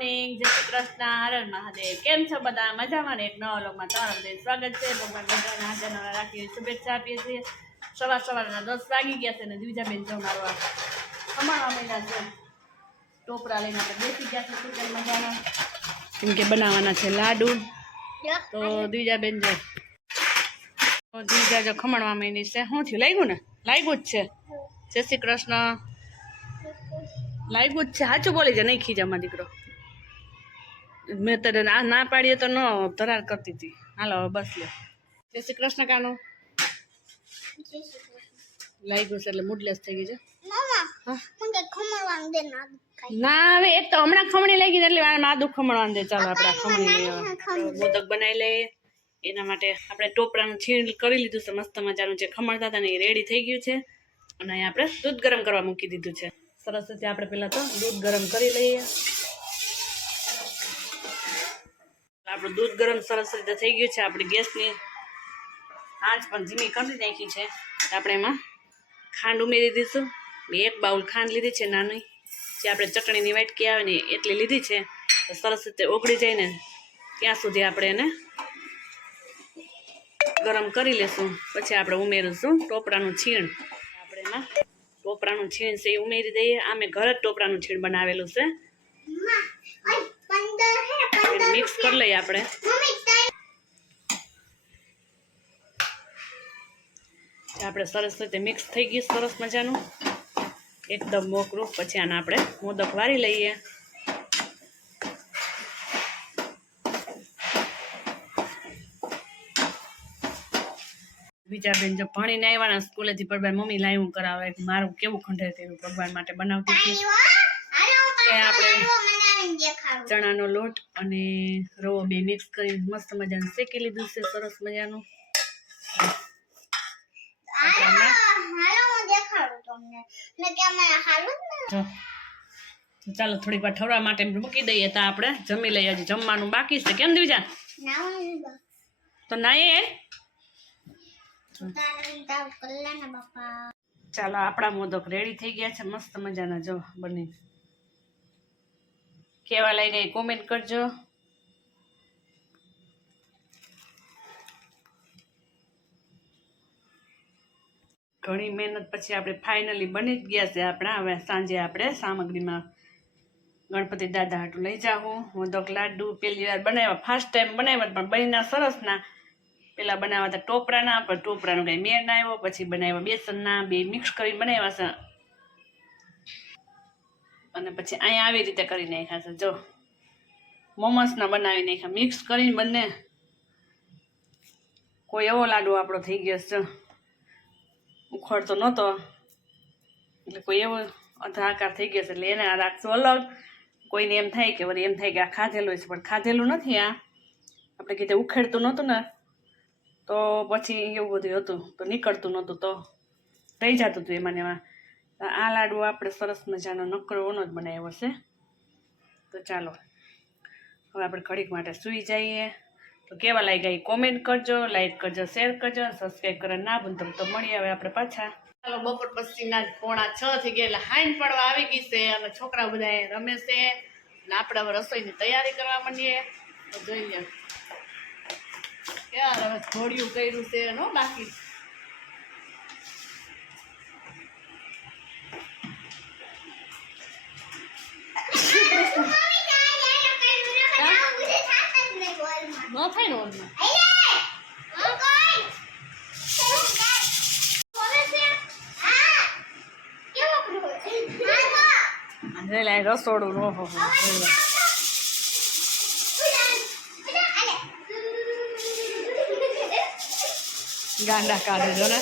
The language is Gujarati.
મોર્નિંગ, જય શ્રી કૃષ્ણ, હર હર મહાદેવ। કેમ છો બધા? મજામાં ને? એક નવા વ્લોગમાં તમારું બધાનું સ્વાગત છે। ભગવાન બધાને હાજર નવા રાખી શુભેચ્છા આપીએ છીએ। સવારના 10 વાગી ગયા છે ને દ્વિજાબેન જો મારો ખમણવા મહિના છે ટોપરા લઈને આપણે બેસી ગયા છે સુગર મજાના, કેમ કે બનાવવાના છે લાડુ। તો દ્વિજાબેન જો દ્વિજા જો ખમણવા મહિની છે। શું થયું? લાગ્યું ને? લાગ્યું જ છે। જય શ્રી કૃષ્ણ લાગ્યું જ છે। સાચું બોલી છે, નહીં ખીજામાં દીકરો। મેં તને ના પાડીએ તો ન ધરાર કરતી હતી। હાલો બસ લે। જય શ્રી કૃષ્ણ કાનો લાગ્યું છે એટલે મૂડલેસ થઈ ગઈ છે। ના હવે એક તો હમણાં ખમણી લાગી એટલે માદું ખમણવાનું દે। ચાલો આપણે ખમણી મોદક બનાવી લઈએ। એના માટે આપણે ટોપરાનું છીણ કરી લીધું છે મસ્ત મજાનું, જે ખમણતા હતા ને એ રેડી થઈ ગયું છે। અને અહીં આપણે દૂધ ગરમ કરવા મૂકી દીધું છે। સરસ રીતે આપણે પહેલાં તો દૂધ ગરમ કરી લઈએ। આપણું દૂધ ગરમ સરસ રીતે થઈ ગયું છે। આપણી ગેસની આંચ પણ ધીમી કરી નાખી છે। આપણે એમાં ખાંડ ઉમેરી દઈશું। એક બાઉલ ખાંડ લીધી છે નાની, જે આપણે ચટણીની વાટકી આવે ને એટલી લીધી છે। તો સરસ રીતે ઓગળી જાય ને ત્યાં સુધી આપણે એને ગરમ કરી લેશું। પછી આપણે ઉમેરીશું ટોપરાનું છીણ। આપણે એમાં ટોપરાનું છીણ છે એ ઉમેરી દઈએ। આ મેં ઘરે જ ટોપરાનું છીણ બનાવેલું છે। મિક્સ કરી લઈએ આપણે। આપણે સરસ રીતે મિક્સ થઈ ગયું સરસ મજાનું એકદમ મોકરું। પછી આને આપણે મોદક વારી લઈએ। બીજા બેન જો ભણીને આવ્યા સ્કૂલેથી પડવા મમ્મી લાવ્યું કરાવે, મારું કેવું ખંડેર કર્યું ભગવાન માટે બનાવતી હતી। આપણે ચણાનો લોટ અને રવો બે મિક્સ કરી મસ્ત મજાનું શેકી લીધું છે સરસ મજાનું। ચાલો થોડીક વાર ઠરવા માટે મૂકી દઈએ તો આપણે જમી લઈએ। હજી જમવાનું બાકી છે। કેમ દ્વિજા? તો ના ચાલો આપણા મોદક રેડી થઈ ગયા છે મસ્ત મજાના। જો બની કેવા લાગ્યા એ કોમેન્ટ કરજો। ઘણી મહેનત પછી આપણે ફાઇનલી બની જ ગયા છે આપણા। હવે સાંજે આપણે સામગ્રીમાં ગણપતિ દાદા હાટું લઈ જાઉં મોદક લાડુ। પહેલી વાર બનાવ્યા, ફર્સ્ટ ટાઈમ બનાવ્યા પણ બનીના સરસ ના। પેલા બનાવ્યા હતા ટોપરાના, પણ ટોપરાનો કઈ મેળ ના આવ્યો। પછી બનાવ્યા બેસનના, બે મિક્સ કરીને બનાવ્યા છે। અને પછી અહીંયા આવી રીતે કરી નાખ્યા છે। જો મોમસના બનાવી નાખ્યા મિક્સ કરીને બંને। કોઈ એવો લાડુ આપણો થઈ ગયો છે, ઉખડતો નહોતો એટલે કોઈ એવો આકાર થઈ ગયો છે એટલે એને રાખશું અલગ। કોઈને એમ થાય કે વળી એમ થાય કે આ ખાધેલું છે, પણ ખાધેલું નથી। આ આપણે કીધે ઉખેડતું નહોતું ને તો પછી એવું બધું હતું તો નીકળતું નહોતું તો રહી જતું હતું એમાં ને એમાં। આ લાડુ આપણે સરસ મજાનો નકરો ઓનો જ બનાવ્યો છે। તો ચાલો હવે આપણે ઘડીક માટે સૂઈ જઈએ। તો કેવા લાગ્યા એ કોમેન્ટ કરજો, લાઈક કરજો, શેર કરજો, સબસ્ક્રાઈબ કરવા ના ભૂલતા। તો મળીએ હવે આપણે પાછા। ચાલો બપોર પછીના 5:45 થઈ ગયા એટલે હાઈન પડવા આવી ગઈ છે અને છોકરાઓ બધા રમે છે અને આપણે હવે રસોઈની તૈયારી કરવા માંડીએ। તો જોઈ લે ક્યાં હવે ઘોડિયું કર્યું છે નો બાકી। ન થાય ને ઓલમાં રસોડું ઓહો ગાંડા કાઢે જો ને।